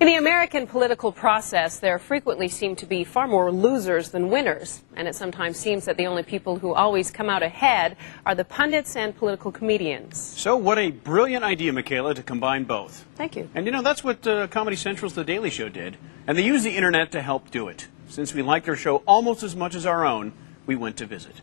In the American political process, there frequently seem to be far more losers than winners, and it sometimes seems that the only people who always come out ahead are the pundits and political comedians. So what a brilliant idea, Michaela, to combine both. Thank you. And you know, that's what Comedy Central's The Daily Show did, and they used the internet to help do it. Since we liked their show almost as much as our own, we went to visit.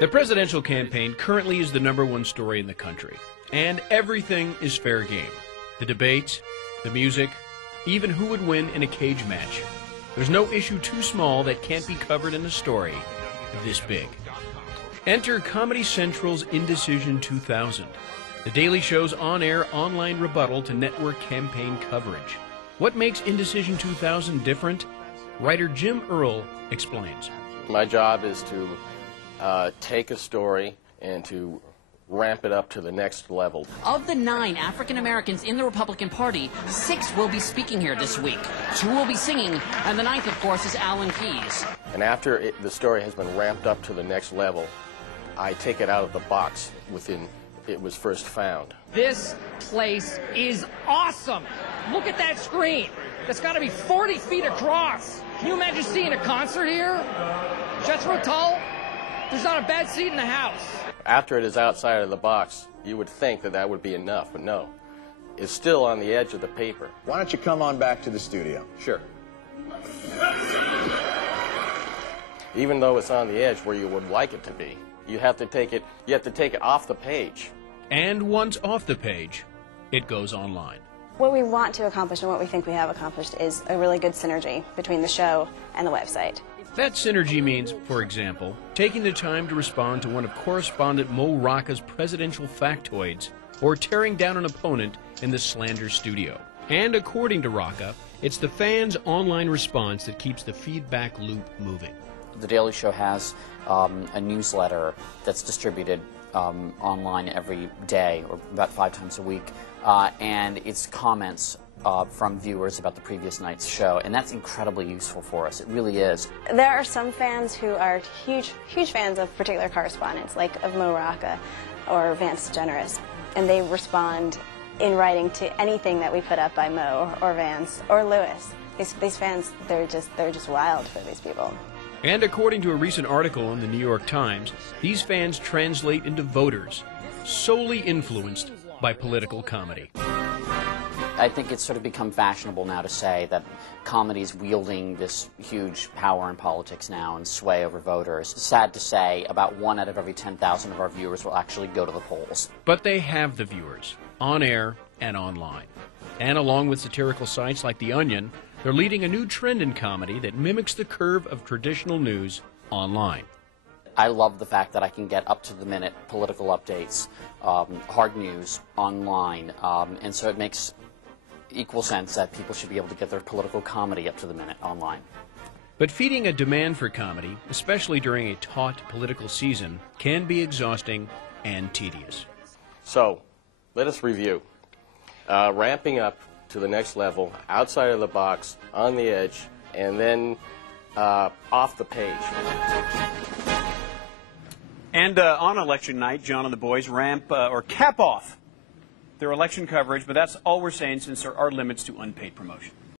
The presidential campaign currently is the #1 story in the country. And everything is fair game. The debates, the music, even who would win in a cage match. There's no issue too small that can't be covered in a story this big. Enter Comedy Central's Indecision 2000, The Daily Show's on-air online rebuttal to network campaign coverage. What makes Indecision 2000 different? Writer Jim Earle explains. My job is to take a story and to ramp it up to the next level. Of the 9 African Americans in the Republican Party, 6 will be speaking here this week. 2 will be singing, and the 9th, of course, is Alan Keyes. And after the story has been ramped up to the next level, I take it out of the box within it was first found. This place is awesome. Look at that screen. That's got to be 40 feet across. Can you imagine seeing a concert here? Jethro Tull? There's not a bad seat in the house. After it is outside of the box, you would think that that would be enough, but no. It's still on the edge of the paper. Why don't you come on back to the studio? Sure. Even though it's on the edge where you would like it to be, you have to take it off the page. And once off the page, it goes online. What we want to accomplish and what we think we have accomplished is a really good synergy between the show and the website. That synergy means, for example, taking the time to respond to one of correspondent Mo Rocca's presidential factoids or tearing down an opponent in the slander studio. And according to Rocca, it's the fans' online response that keeps the feedback loop moving. The Daily Show has a newsletter that's distributed online every day, or about 5 times a week, and it's comments from viewers about the previous night's show, and that's incredibly useful for us. It really is. There are some fans who are huge fans of particular correspondents, like of Mo Rocca or Vance DeGeneres, and they respond in writing to anything that we put up by Mo or Vance or Lewis. These fans, they're just wild for these people. And according to a recent article in the New York Times, these fans translate into voters, solely influenced by political comedy. I think it's sort of become fashionable now to say that comedy's wielding this huge power in politics now and sway over voters. Sad to say, about 1 out of every 10,000 of our viewers will actually go to the polls. But they have the viewers, on air and online. And along with satirical sites like The Onion, they're leading a new trend in comedy that mimics the curve of traditional news online. I love the fact that I can get up-to-the-minute political updates, hard news, online, and so it makes equal sense that people should be able to get their political comedy up to the minute online. But feeding a demand for comedy, especially during a taut political season, can be exhausting and tedious. So, let us review. Ramping up to the next level, outside of the box, on the edge, and then off the page. And on election night, John and the boys ramp or cap off their election coverage, but that's all we're saying since there are limits to unpaid promotion.